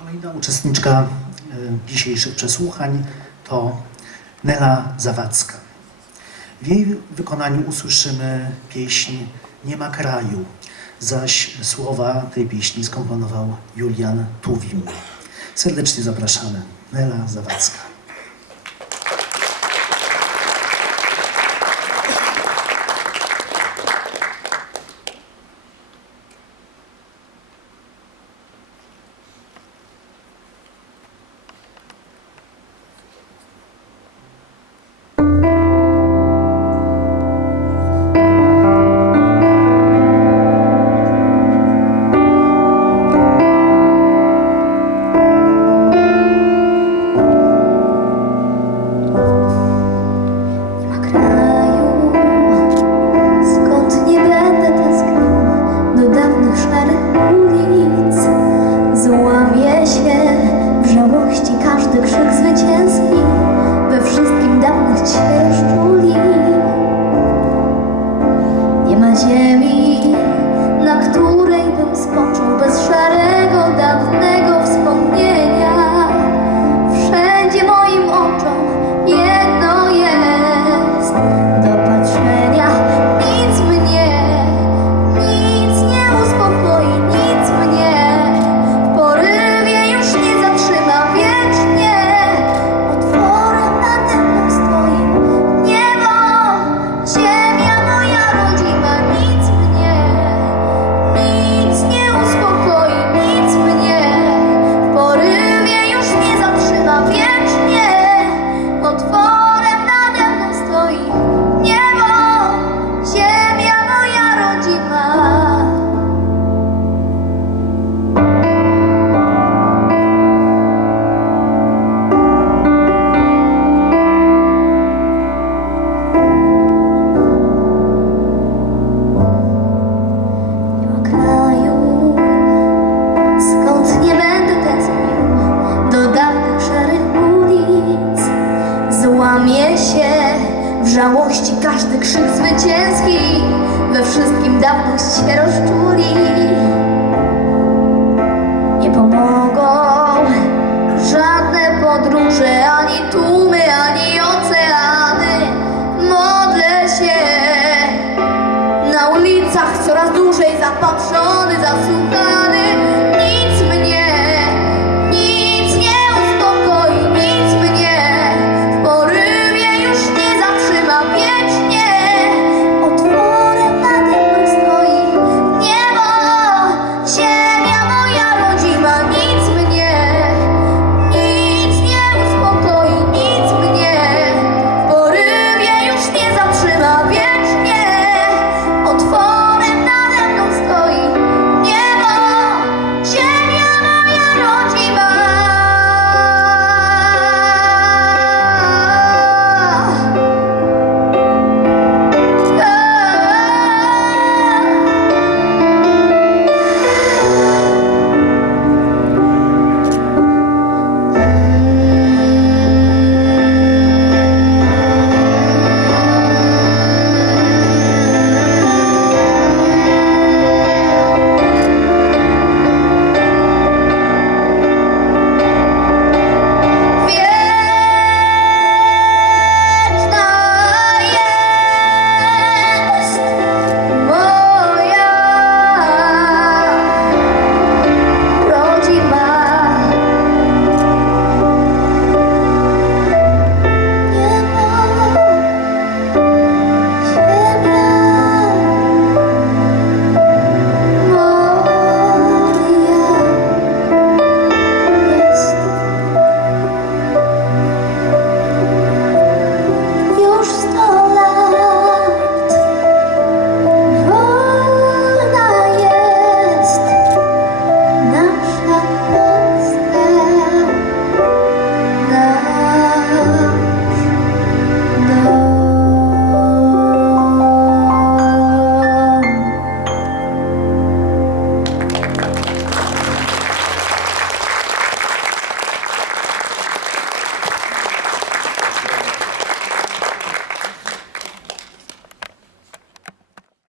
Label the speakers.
Speaker 1: Kolejna uczestniczka e, dzisiejszych przesłuchań to Nela Zawadzka. W jej wykonaniu usłyszymy pieśń Nie ma kraju, zaś słowa tej pieśni skomponował Julian Tuwim. Serdecznie zapraszamy. Nela Zawadzka.
Speaker 2: dojrzałości każdy krzyk zwycięski we wszystkim dawność się rozczuli. Nie pomogą żadne podróże, ani tłumy, ani oceany. Modlę się na ulicach coraz dłużej zapatrzę.